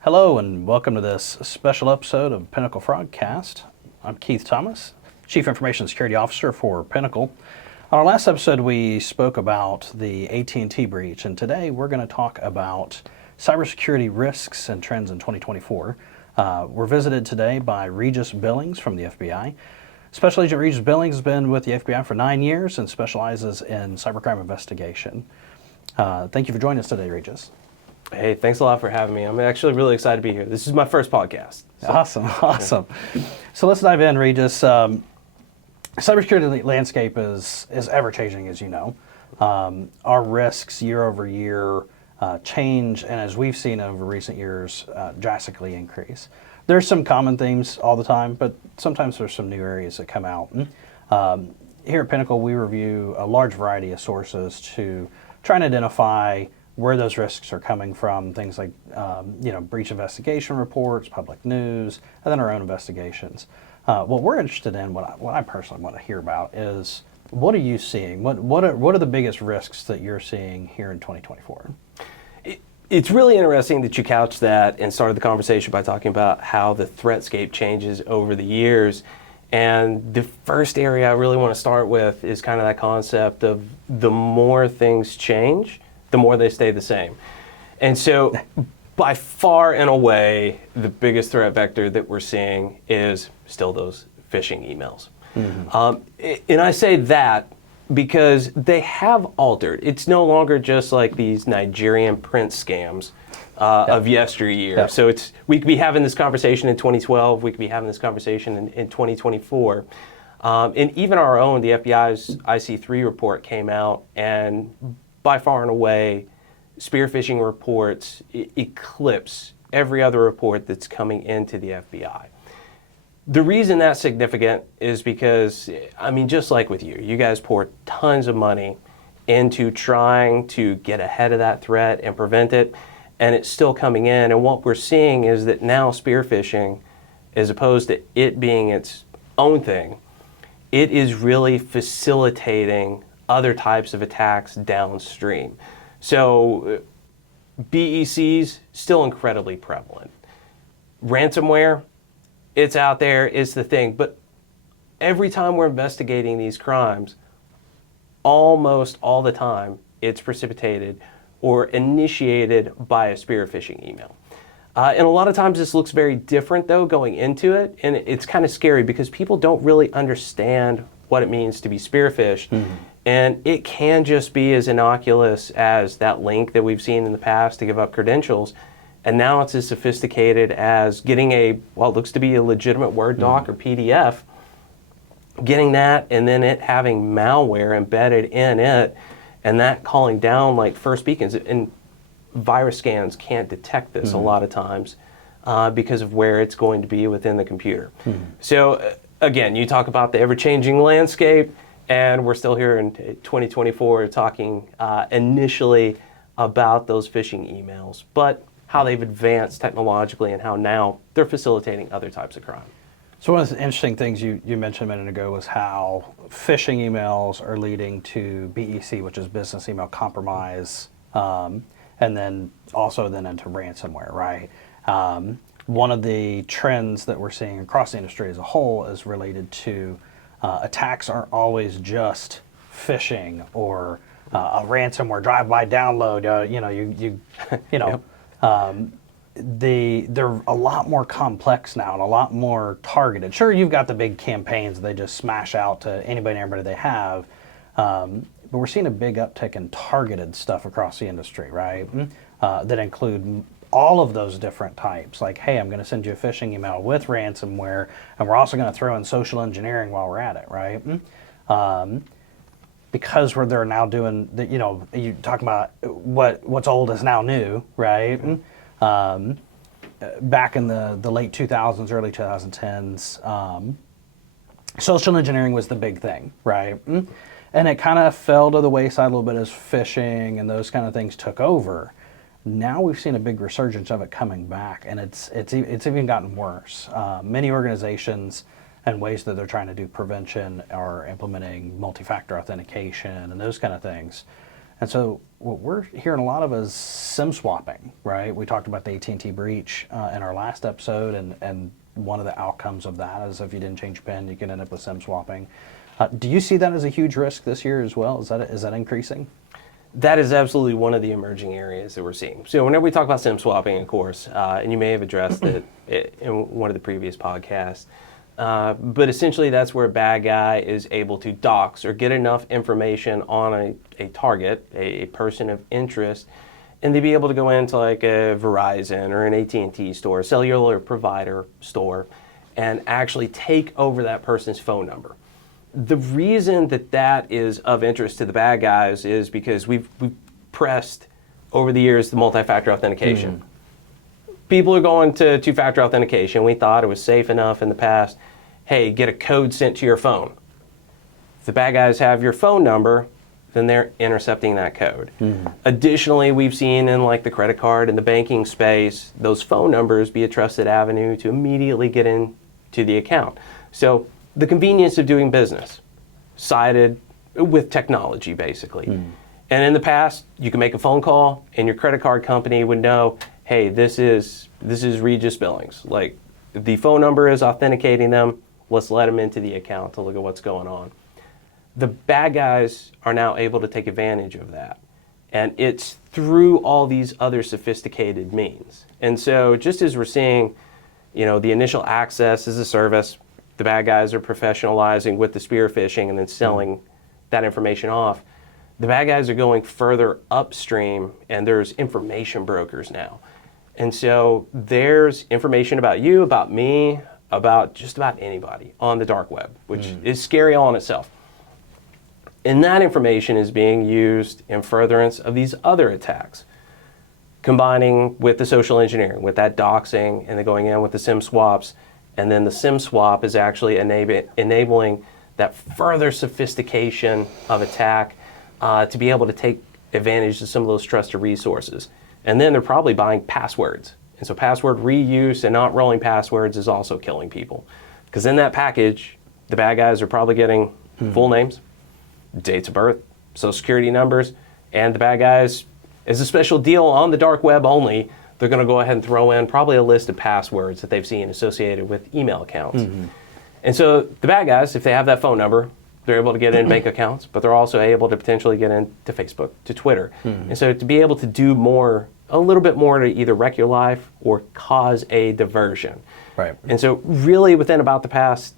Hello and welcome to this special episode of Pinnacle Fraudcast. I'm Keith Thomas, Chief Information Security Officer for Pinnacle. On our last episode we spoke about the AT&T breach, and today we're going to talk about cybersecurity risks and trends in 2024. We're visited today by Regis Billings from the FBI. Special Agent Regis Billings has been with the FBI for 9 years and specializes in cybercrime investigation. Thank you for joining us today, Regis. Hey, thanks a lot for having me. I'm actually really excited to be here. This is my first podcast. So. Awesome. So let's dive in, Regis. Cybersecurity landscape is ever changing, as you know. Our risks year over year change, and as we've seen over recent years, drastically increase. There's some common themes all the time, but sometimes there's some new areas that come out. Here at Pinnacle, we review a large variety of sources to try and identify where those risks are coming from, things like breach investigation reports, public news, and then our own investigations. What we're interested in, what I personally want to hear about is, what are you seeing? What are the biggest risks that you're seeing here in 2024? It's really interesting that you couched that and started the conversation by talking about how the threatscape changes over the years. And the first area I really want to start with is kind of that concept of the more things change, the more they stay the same. And so by far and away, the biggest threat vector that we're seeing is still those phishing emails. Mm-hmm. And I say that because they have altered. It's no longer just like these Nigerian print scams of yesteryear. Yep. So we could be having this conversation in 2012, we could be having this conversation in 2024. And even our own, the FBI's IC3 report came out, and by far and away, spear phishing reports eclipse every other report that's coming into the FBI. The reason that's significant is because, just like with you guys pour tons of money into trying to get ahead of that threat and prevent it, and it's still coming in. And what we're seeing is that now spear phishing, as opposed to it being its own thing, it is really facilitating other types of attacks downstream. So BECs, still incredibly prevalent. Ransomware, it's out there, it's the thing. But every time we're investigating these crimes, almost all the time, it's precipitated or initiated by a spear phishing email. And a lot of times this looks very different, though, going into it. And it's kind of scary because people don't really understand what it means to be spear phished. Mm-hmm. And it can just be as innocuous as that link that we've seen in the past to give up credentials. And now it's as sophisticated as getting looks to be a legitimate Word doc or PDF, getting that, and then it having malware embedded in it, and that calling down like first beacons. And virus scans can't detect this a lot of times because of where it's going to be within the computer. So again, you talk about the ever-changing landscape, and we're still here in 2024 talking initially about those phishing emails, but how they've advanced technologically and how now they're facilitating other types of crime. So one of the interesting things you mentioned a minute ago was how phishing emails are leading to BEC, which is business email compromise, and then into ransomware, right? One of the trends that we're seeing across the industry as a whole is related to attacks aren't always just phishing or a ransomware drive-by download. They're a lot more complex now and a lot more targeted. Sure, you've got the big campaigns; they just smash out to anybody and everybody they have. But we're seeing a big uptick in targeted stuff across the industry, right? That include all of those different types. Like, hey, I'm going to send you a phishing email with ransomware, and we're also going to throw in social engineering while we're at it, right? Because they're now doing, you talk about what's old is now new, right? Back in the late 2000s, early 2010s, social engineering was the big thing, right? And it kind of fell to the wayside a little bit as phishing and those kind of things took over. Now we've seen a big resurgence of it coming back, and it's even gotten worse. Many organizations and ways that they're trying to do prevention are implementing multi-factor authentication and those kind of things. And so what we're hearing a lot of is SIM swapping, right? We talked about the AT&T breach in our last episode, and one of the outcomes of that is if you didn't change your PIN, you can end up with SIM swapping. Do you see that as a huge risk this year as well? Is that increasing? That is absolutely one of the emerging areas that we're seeing. So whenever we talk about SIM swapping, of course, and you may have addressed it in one of the previous podcasts, but essentially that's where a bad guy is able to dox or get enough information on a target, a person of interest, and to be able to go into like a Verizon or an AT&T store, cellular provider store, and actually take over that person's phone number. The reason that is of interest to the bad guys is because we've pressed over the years the multi-factor authentication. People are going to two-factor authentication. We thought it was safe enough in the past. Hey, get a code sent to your phone. If the bad guys have your phone number, then they're intercepting that code. Additionally, we've seen in like the credit card and the banking space, those phone numbers be a trusted avenue to immediately get into the account. So the convenience of doing business, sided with technology, basically. And in the past, you can make a phone call, and your credit card company would know, hey, this is Regis Billings. Like, the phone number is authenticating them. Let's let them into the account to look at what's going on. The bad guys are now able to take advantage of that. And it's through all these other sophisticated means. And so just as we're seeing, the initial access as a service, the bad guys are professionalizing with the spear phishing and then selling that information off. The bad guys are going further upstream, and there's information brokers now. And so there's information about you, about me, about just about anybody on the dark web, which is scary all in itself. And that information is being used in furtherance of these other attacks, combining with the social engineering, with that doxing, and then going in with the SIM swaps. And then the SIM swap is actually enabling that further sophistication of attack to be able to take advantage of some of those trusted resources. And then they're probably buying passwords. And so password reuse and not rolling passwords is also killing people. Because in that package, the bad guys are probably getting full names, dates of birth, social security numbers, and the bad guys, as a special deal on the dark web only, they're going to go ahead and throw in probably a list of passwords that they've seen associated with email accounts. And so the bad guys, if they have that phone number, they're able to get in bank accounts, but they're also able to potentially get into Facebook, to Twitter. And so to be able to do a little bit more to either wreck your life or cause a diversion. Right. And so really within about the past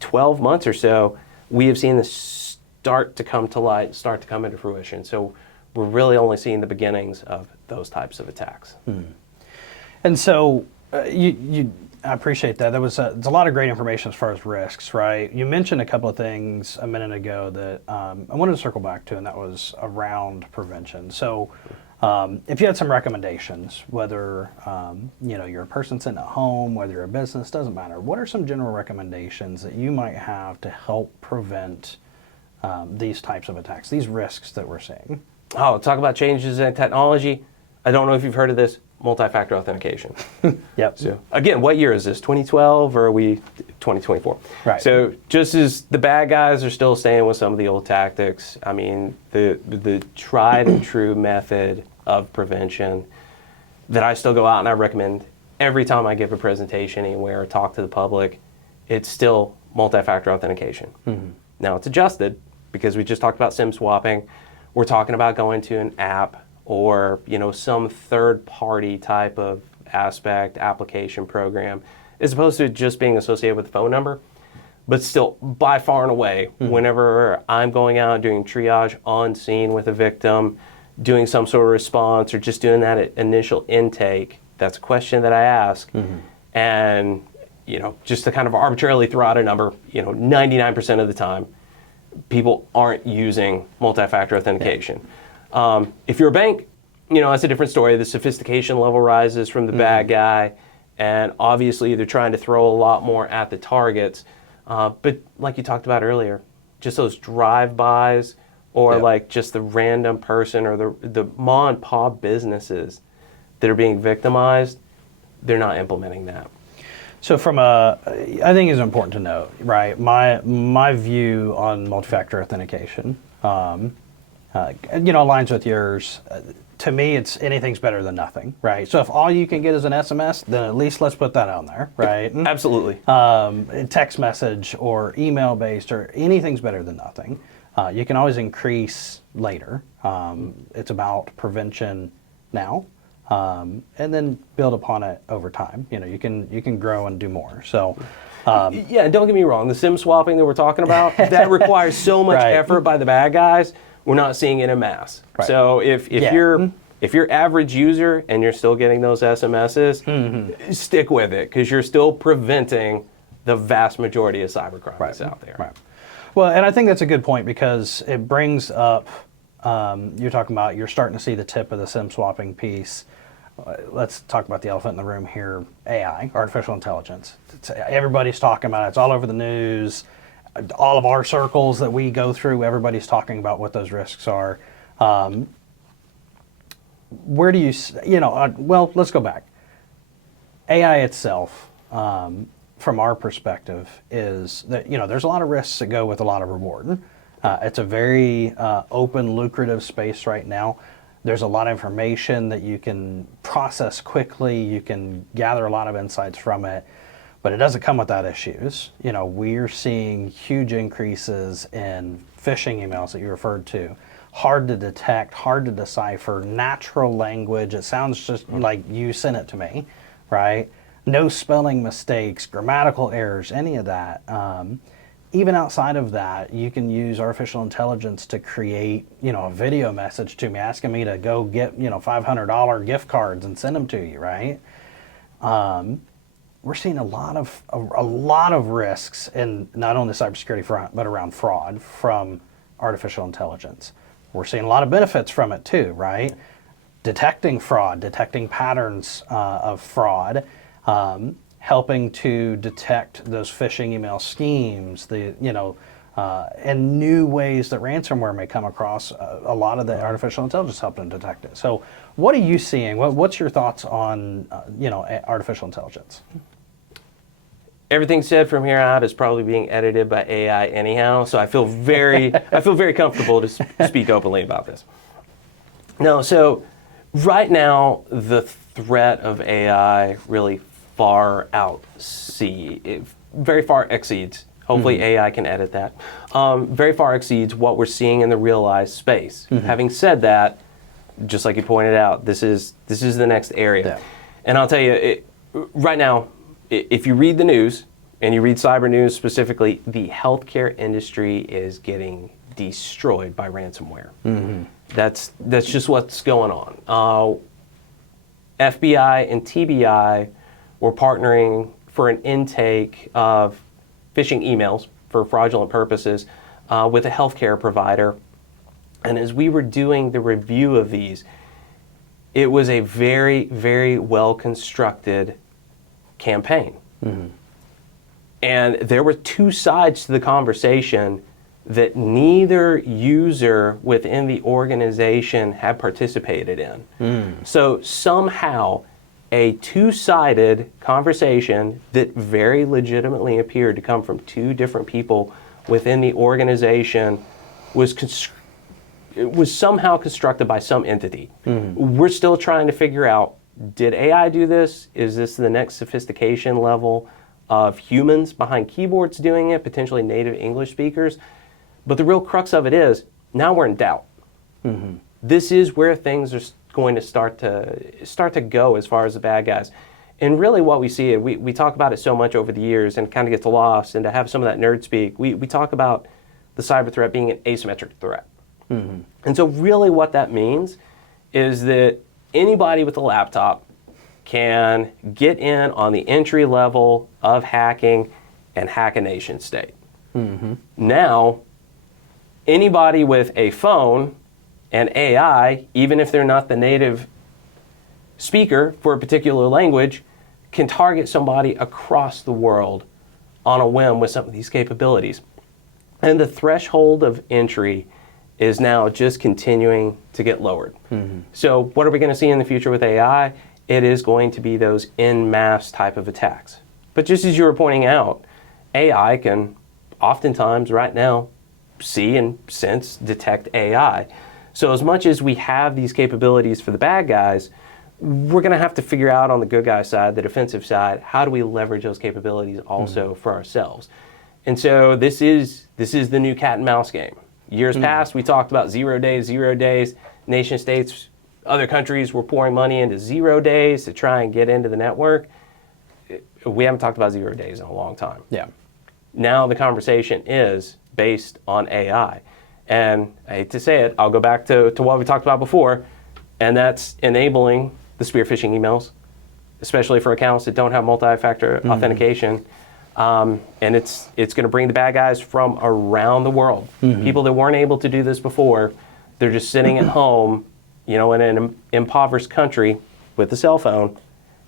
12 months or so, we have seen this start to come to light, start to come into fruition. So we're really only seeing the beginnings of those types of attacks. And so I appreciate that. There's a lot of great information as far as risks, right? You mentioned a couple of things a minute ago that I wanted to circle back to, and that was around prevention. So if you had some recommendations, whether you're a person sitting at home, whether you're a business, doesn't matter. What are some general recommendations that you might have to help prevent these types of attacks, these risks that we're seeing? Oh, talk about changes in technology. I don't know if you've heard of this, multi-factor authentication. Yep. So again, what year is this? 2012 or are we 2024? Right. So just as the bad guys are still staying with some of the old tactics, I mean, the tried and true method of prevention that I still go out and I recommend every time I give a presentation anywhere or talk to the public, it's still multi-factor authentication. Now it's adjusted because we just talked about SIM swapping. We're talking about going to an app or some third-party type of aspect, application, program, as opposed to just being associated with the phone number. But still, by far and away, whenever I'm going out doing triage on scene with a victim, doing some sort of response, or just doing that initial intake, that's a question that I ask. And just to kind of arbitrarily throw out a number, 99% of the time, people aren't using multi-factor authentication. If you're a bank, that's a different story. The sophistication level rises from the bad guy, and obviously they're trying to throw a lot more at the targets. But like you talked about earlier, just those drive-bys or like just the random person or the ma and pop businesses that are being victimized, they're not implementing that. So I think it's important to note, right? My view on multi-factor authentication, aligns with yours. To me, it's anything's better than nothing, right? So if all you can get is an SMS, then at least let's put that on there, right? Absolutely. Text message or email based or anything's better than nothing. You can always increase later. It's about prevention now, and then build upon it over time. You can grow and do more. So. Yeah, don't get me wrong. The SIM swapping that we're talking about, that requires so much Right. effort by the bad guys. We're not seeing it en masse. Right. So if you're average user and you're still getting those SMSs, stick with it because you're still preventing the vast majority of cybercrime that's out there. Right. Well, and I think that's a good point because it brings up, you're talking about, you're starting to see the tip of the SIM swapping piece. Let's talk about the elephant in the room here, AI, artificial intelligence. Everybody's talking about it. It's all over the news. All of our circles that we go through, everybody's talking about what those risks are. Where do you, well, let's go back. AI itself, from our perspective, is that, there's a lot of risks that go with a lot of reward. It's a very open, lucrative space right now. There's a lot of information that you can process quickly. You can gather a lot of insights from it, but it doesn't come without issues. We're seeing huge increases in phishing emails that you referred to. Hard to detect, hard to decipher, natural language. It sounds just like you sent it to me, right? No spelling mistakes, grammatical errors, any of that. Even outside of that, you can use artificial intelligence to create, a video message to me asking me to go get, $500 gift cards and send them to you, right? We're seeing a lot of risks in not only the cybersecurity front, but around fraud from artificial intelligence. We're seeing a lot of benefits from it too, right? Detecting fraud, detecting patterns of fraud, helping to detect those phishing email schemes, and new ways that ransomware may come across. A lot of the artificial intelligence helping detect it. So, what are you seeing? What's your thoughts on artificial intelligence? Everything said from here out is probably being edited by AI anyhow, so I feel very comfortable to speak openly about this. No, so right now the threat of AI really very far exceeds. Hopefully AI can edit that. Very far exceeds what we're seeing in the realized space. Having said that, just like you pointed out, this is the next area, and I'll tell you right now. If you read the news, and you read cyber news specifically, the healthcare industry is getting destroyed by ransomware. That's just what's going on. FBI and TBI were partnering for an intake of phishing emails for fraudulent purposes with a healthcare provider. And as we were doing the review of these, it was a very, very well-constructed campaign. And there were two sides to the conversation that neither user within the organization had participated in. So somehow a two-sided conversation that very legitimately appeared to come from two different people within the organization was somehow constructed by some entity. We're still trying to figure out, did AI do this? Is this the next sophistication level of humans behind keyboards doing it, potentially native English speakers? But the real crux of it is, now we're in doubt. This is where things are going to start to go as far as the bad guys. And really what we see, we talk about it so much over the years and it kind of gets lost, and to have some of that nerd speak, we talk about the cyber threat being an asymmetric threat. And so really what that means is that anybody with a laptop can get in on the entry level of hacking and hack a nation state. Now, anybody with a phone and AI, even if they're not the native speaker for a particular language, can target somebody across the world on a whim with some of these capabilities. And the threshold of entry is now just continuing to get lowered. So what are we going to see in the future with AI? It is going to be those en masse type of attacks. But just as you were pointing out, AI can oftentimes right now see and sense, detect AI. So as much as we have these capabilities for the bad guys, we're going to have to figure out on the good guy side, the defensive side, how do we leverage those capabilities also for ourselves? And so this is the new cat and mouse game. Years past, we talked about 0 days, 0 days. Nation states, other countries were pouring money into 0 days to try and get into the network. We haven't talked about 0 days in a long time. Yeah. Now the conversation is based on AI. And I hate to say it, I'll go back to what we talked about before, and that's enabling the spear phishing emails, especially for accounts that don't have multi-factor authentication. And it's going to bring the bad guys from around the world. People that weren't able to do this before, they're just sitting at home, in an impoverished country with a cell phone,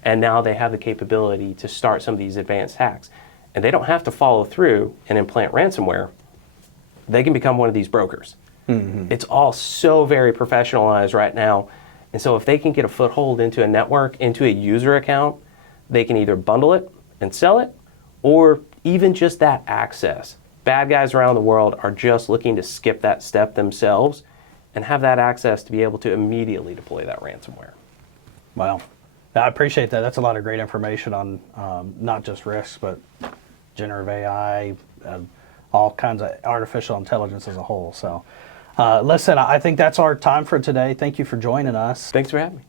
and now they have the capability to start some of these advanced hacks. And they don't have to follow through and implant ransomware. They can become one of these brokers. It's all so very professionalized right now. And so if they can get a foothold into a network, into a user account, they can either bundle it and sell it, or even just that access. Bad guys around the world are just looking to skip that step themselves and have that access to be able to immediately deploy that ransomware. Wow. I appreciate that. That's a lot of great information on not just risks, but generative AI, all kinds of artificial intelligence as a whole. So listen, I think that's our time for today. Thank you for joining us. Thanks for having me.